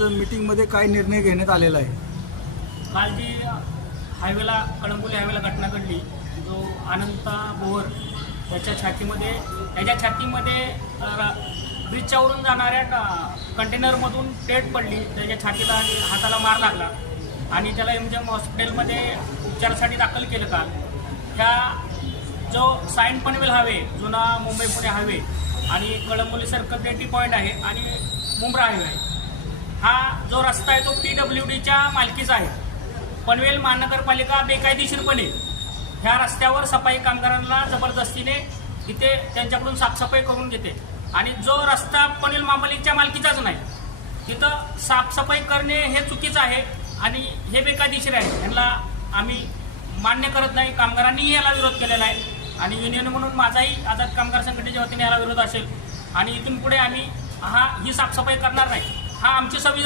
मीटिंगमध्ये काय निर्णय घेण्यात आलेला आहे? काल जी हायवेला कळंबोली हायवेला घटना घडली, जो अनंता बोहर त्याच्या छातीमध्ये ब्रिजच्यावरून जाणाऱ्या कंटेनरमधून पेट पडली, त्याच्या छातीला आणि हाताला मार लागला आणि त्याला एमजीएम हॉस्पिटलमध्ये उपचारासाठी दाखल केलं. काल ह्या जो साईन पनवेल हायवे, जुना मुंबई पुणे हायवे आणि कळंबोली सर्कल टी पॉईंट आहे आणि मुंब्रा हायवे आहे. हा जो रस्ता आहे तो PWDच्या मालकीचा आहे. पनवेल महानगरपालिका बेकायदेशीरपणे ह्या रस्त्यावर सफाई कामगारांना जबरदस्तीने इथे त्यांच्याकडून साफसफाई करून घेते आणि जो रस्ता पनवेल महापालिकेच्या मालकीचाच नाही, तिथं साफसफाई करणे हे चुकीचं आहे आणि हे बेकायदेशीर आहे. यांना आम्ही मान्य करत नाही. कामगारांनीही याला विरोध केलेला आहे आणि युनियन म्हणून माझाही आझाद कामगार संघटनेच्या वतीने याला विरोध असेल आणि इथून पुढे आम्ही ही साफसफाई करणार नाही. हा आमची